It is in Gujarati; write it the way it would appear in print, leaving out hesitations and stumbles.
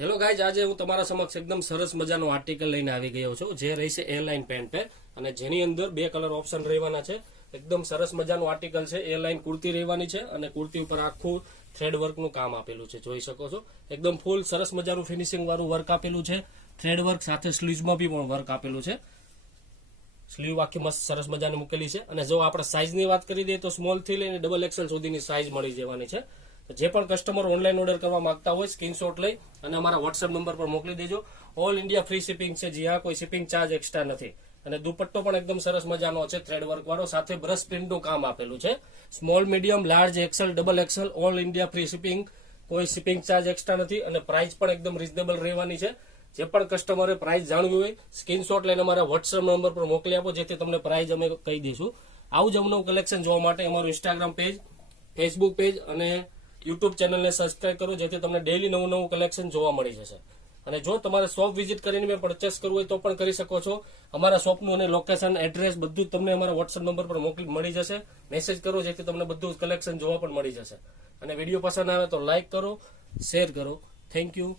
હેલો ગાઈઝ, આજે હું તમારા સમક્ષ એકદમ સરસ મજાનો આર્ટિકલ લઈને આવી ગયો છું, જે રહેશે એ લાઇન પેન્ટ પે, અને જેની અંદર બે કલર ઓપ્શન રહેવાના છે. એકદમ સરસ મજાનું આર્ટિકલ છે. એ લાઇન કુર્તી રહેવાની છે અને કુર્તી ઉપર આખું થ્રેડ વર્કનું કામ આપેલું છે, જોઈ શકો છો. એકદમ ફૂલ સરસ મજાનું ફિનિશિંગ વાળું વર્ક આપેલું છે. થ્રેડ વર્ક સાથે સ્લીવ્સમાં બી પણ વર્ક આપેલું છે. સ્લીવ આખી મસ્ત સરસ મજાની મૂકેલી છે. અને જો આપણે સાઇઝની વાત કરી દઈએ તો સ્મોલ થી લઈને ડબલ એક્સેલ સુધીની સાઇઝ મળી જવાની છે. જે પણ કસ્ટમર ઓનલાઈન ઓર્ડર કરવા માંગતા હોય સ્ક્રીનશોટ લઈ અને અમારા વોટ્સએપ નંબર પર મોકલી દેજો. ઓલ ઇન્ડિયા ફ્રી શિપિંગ છે, જ્યાં કોઈ શિપિંગ ચાર્જ એક્સ્ટ્રા નથી. અને દુપટ્ટો પણ એકદમ સરસ મજાનો છે, થ્રેડ વર્ક વાળો, સાથે બ્રશ પ્રિન્ટનું કામ આપેલું છે. Small, medium, large, XL, double XL, all India free shipping, કોઈ શિપિંગ ચાર્જ એક્સ્ટ્રા નથી. અને પ્રાઇસ પણ એકદમ રીઝનેબલ રહેવાની છે. જે પણ કસ્ટમરે પ્રાઇસ જાણવી હોય સ્ક્રીનશોટ લઈને અમારા વોટ્સએપ નંબર પર મોકલી આપો, જેથી તમને પ્રાઇસ અમે કહી દઈશું. આવું જ અવનવું કલેક્શન જોવા માટે અમારું ઇન્સ્ટાગ્રામ પેજ, ફેસબુક પેજ અને યુટ્યુબ ચેનલને સબસ્ક્રાઇબ કરો, જેથી તમને ડેઈલી નવું નવું કલેક્શન જોવા મળી જશે. અને જો તમારે શોપ વિઝિટ કરીને મેં પરચેસ કરવું હોય તો પણ કરી શકો છો. અમારા શોપનું અને લોકેશન, એડ્રેસ બધું તમને અમારા વોટ્સએપ નંબર પર મળી જશે. મેસેજ કરો, જેથી તમને બધું કલેક્શન જોવા પણ મળી જશે. અને વિડીયો પસંદ આવે તો લાઇક કરો, શેર કરો. Thank you.